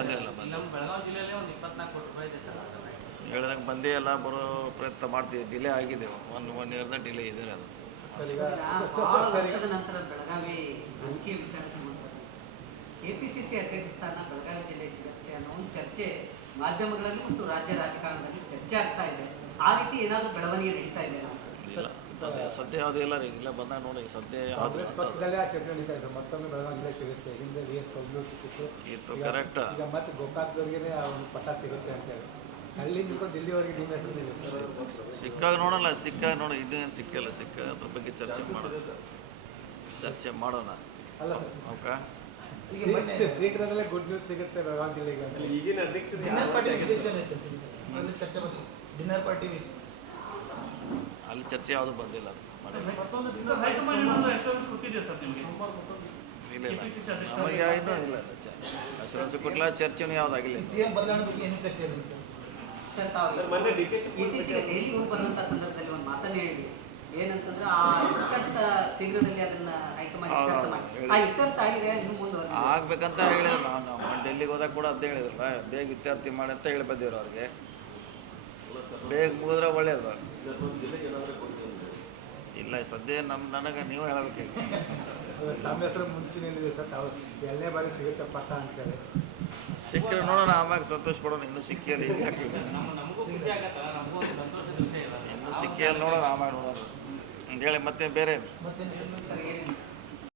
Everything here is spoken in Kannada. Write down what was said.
ಬಂದಿಲ್ಲ ನಮ್ಮ ಬೆಳಗಾವಿ ಜಿಲ್ಲೆಯಲ್ಲೇ ಒಂದು 24 ಕೋಟಿ ರೂಪಾಯಿ ಇದೆ ಸರ್. ಹೇಳ್ದಂಗೆ ಬಂದೇ ಎಲ್ಲ ಬರೋ ಪ್ರಯತ್ನ ಮಾಡ್ತೀವಿ. ಡಿಲೇ ಆಗಿದೆ, ಒನ್ ಇಯರ್ದ ಡಿಲೇ ಇದೆ ಅದು. ಬಹಳ ವರ್ಷದ ನಂತರ ಬೆಳಗಾವಿ ರಾಜಕೀಯ ವಿಚಾರಕ್ಕೆ ಕೆಪಿಸಿಸಿ ಅಧ್ಯಕ್ಷ ಸ್ಥಾನ ಬೆಳಗಾವಿ ಜಿಲ್ಲೆ ಸಿಗುತ್ತೆ ಅನ್ನೋ ಒಂದು ಚರ್ಚೆ ಮಾಧ್ಯಮಗಳಲ್ಲಿ ಮತ್ತು ರಾಜ್ಯ ರಾಜಕಾರಣದಲ್ಲಿ ಚರ್ಚೆ ಆಗ್ತಾ ಇದೆ. ಆ ರೀತಿ ಏನಾದರೂ ಬೆಳವಣಿಗೆ ನಡೀತಾ ಇದೆ ನಾವು ಇಲ್ಲ ಸದ್ಯ ಯಾವುದೂ ಇಲ್ಲ ರೀ. ಇಲ್ಲ ಬಂದಾಗ ನೋಡಿ ಸದ್ಯ ಯಾವುದು ಪಕ್ಷದಲ್ಲೇ ಆ ಚರ್ಚೆ ನಡೀತಾ ಇದೆ. ಮತ್ತೊಮ್ಮೆ ಬೆಳಗಾವಿ ಜಿಲ್ಲೆ ಸಿಗುತ್ತೆ. ಹಿಂದೆ ಡಿ ಎಸ್ ಕಬ್ಲು ಸಿಕ್ಕಿತ್ತು, ಇತ್ತು ಕರೆಕ್ಟ್. ಈಗ ಮತ್ತೆ ಗೋಕಾಕ್ದವ್ರಿಗೆ ಆ ಒಂದು ಪಟ್ಟ ಸಿಗುತ್ತೆ ಅಂತ ಹೇಳಿ ಹಳ್ಳಿಯಿಂದ ದಿಲ್ಲಿವರೆಗೆ ಡಿಮೇಟ್ ಸಿಕ್ಕಾಗ ನೋಡೋಣ, ಸಿಕ್ಕಾಗ ನೋಡಿ. ಇನ್ನೇನು ಸಿಕ್ಕಿಲ್ಲ, ಅದ್ರ ಬಗ್ಗೆ ಚರ್ಚೆ ಮಾಡೋಣ. ಅಲ್ಲ ಓಕೆ, ಶೀಘ್ರದಲ್ಲೇ ಗುಡ್ ನ್ಯೂಸ್ ಸಿಗುತ್ತೆ ಬೆಳಗಾವಿ ಜಿಲ್ಲೆಗೆ. ಈಗಿನ ಅಧ್ಯಕ್ಷ ಡಿನ್ನರ್ ಪಾರ್ಟಿ ಅಲ್ಲಿ ಚರ್ಚೆ ಯಾವುದು ಬಂದಿಲ್ಲ. ಇಲ್ಲ ನಮಗೆ ಇನ್ನೂ ಇಲ್ಲ ಅಶ್ವರಾಜ್ ಕೊಟ್ಲ ಚರ್ಚೆನೂ ಯಾವುದಾಗಿಲ್ಲ. ಸಿಎಂ ಬದಲಾವಣೆ ಬಗ್ಗೆ ಏನು ಚರ್ಚೆ ಇದೆ ಸರ್? ತಾವು ಇತ್ತೀಚೆಗೆ ದೆಹಲಿಗೆ ಹೋಗಿ ಬರುವಂತಹ ಸಂದರ್ಭದಲ್ಲಿ ಒಂದು ಮಾತನ್ನು ಹೇಳಿದ್ವಿ. ಏನಂತಂದ್ರೆ ಆ ಇತ್ಯರ್ಥ ಶೀಘ್ರದಲ್ಲಿ ಅದನ್ನ ಹೈಕಮಾಂಡ್ ಇತ್ಯರ್ಥ ಮಾಡಿ ಆ ಇತ್ಯರ್ಥ ಆಗಿದೆ, ನೀವು ಮುಂದುವರೆದ ಆಗ್ಬೇಕಂತ ಹೇಳಿದ್ರು. ನಾವು ಡೆಲ್ಲಿಗೆ ಹೋದಾಗ ಕೂಡ ಅದೇ ಹೇಳಿದ್ರಲ್ಲ, ಬೇಗ ಇತ್ಯರ್ಥಿ ಮಾಡಿ ಅಂತ ಹೇಳಿ ಬಂದಿದ್ರು ಅವ್ರಿಗೆ. ಬೇಗ ಮುಗಿದ್ರೆ ಒಳ್ಳೇದು. ಇಲ್ಲ ಸದ್ಯ ನನಗೆ ನೀವು ಹೇಳಬೇಕು. ತಮ್ಮ ಹೆಸರು ಮುಂಚಿನಿದೆ ಸರ್, ತಾವು ಎಲ್ಲೇ ಬಾರಿ ಸಿಗುತ್ತೆ ಪಟ್ಟ ಅಂತೇಳಿ. ಸಿಕ್ಕರೆ ನೋಡೋಣ, ಆಮ್ಯಾಗ ಸಂತೋಷ ಪಡೋಣ. ಇನ್ನೂ ಸಿಕ್ಕಿಲ್ಲ, ಈಗ ನಮಗೂ ಖುಷಿ ಆಗತ್ತಲ್ಲ, ನಮಗೂ ಒಂದು ಸಂತೋಷದ ವಿಷಯ ಇಲ್ಲ. ಇನ್ನೂ ಸಿಕ್ಕಿಲ್ಲ, ನೋಡೋಣ ಆಮ್ಯಾಗ ನೋಡೋಣ ಅಂತ ಹೇಳಿ. ಮತ್ತೆ ಬೇರೆ ಮತ್ತೆ